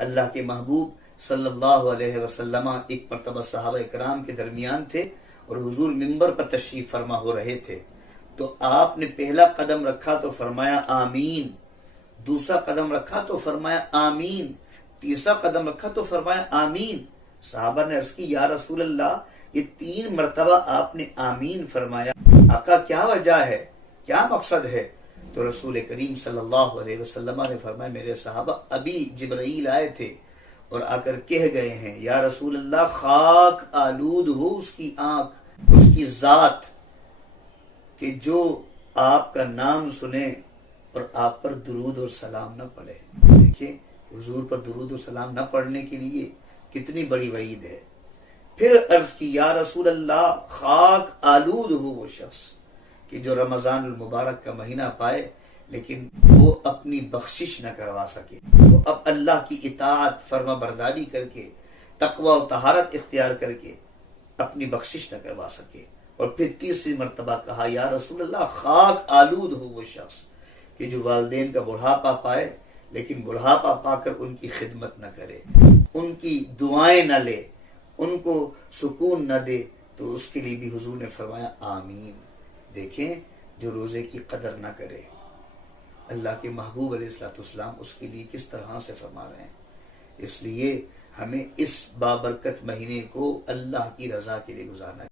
اللہ کے محبوب صلی اللہ علیہ وسلم ایک مرتبہ صحابہ کرام کے درمیان تھے اور حضور منبر پر تشریف فرما ہو رہے تھے، تو آپ نے پہلا قدم رکھا تو فرمایا آمین، دوسرا قدم رکھا تو فرمایا آمین، تیسرا قدم رکھا تو فرمایا آمین۔ صحابہ نے عرض کی یا رسول اللہ، یہ 3 مرتبہ آپ نے آمین فرمایا، آقا کیا وجہ ہے، کیا مقصد ہے؟ تو رسول کریم صلی اللہ علیہ وسلم نے فرمایا میرے صحابہ ابھی جبرائیل آئے تھے اور آ کر کہہ گئے ہیں یا رسول اللہ خاک آلود ہو اس کی آنکھ، اس کی ذات کہ جو آپ کا نام سنے اور آپ پر درود اور سلام نہ پڑھے۔ دیکھیں حضور پر درود و سلام نہ پڑھنے کے لیے کتنی بڑی وعید ہے۔ پھر عرض کی یا رسول اللہ خاک آلود ہو وہ شخص کہ جو رمضان المبارک کا مہینہ پائے لیکن وہ اپنی بخشش نہ کروا سکے، وہ اب اللہ کی اطاعت فرما برداری کر کے تقوی و طہارت اختیار کر کے اپنی بخشش نہ کروا سکے۔ اور پھر تیسری مرتبہ کہا یا رسول اللہ خاک آلود ہو وہ شخص کہ جو والدین کا بڑھاپا پائے لیکن بڑھاپا پا کر ان کی خدمت نہ کرے، ان کی دعائیں نہ لے، ان کو سکون نہ دے، تو اس کے لیے بھی حضور نے فرمایا آمین۔ دیکھیں جو روزے کی قدر نہ کرے، اللہ کے محبوب علیہ الصلوۃ والسلام اس کے لیے کس طرح سے فرما رہے ہیں۔ اس لیے ہمیں اس بابرکت مہینے کو اللہ کی رضا کے لیے گزارنا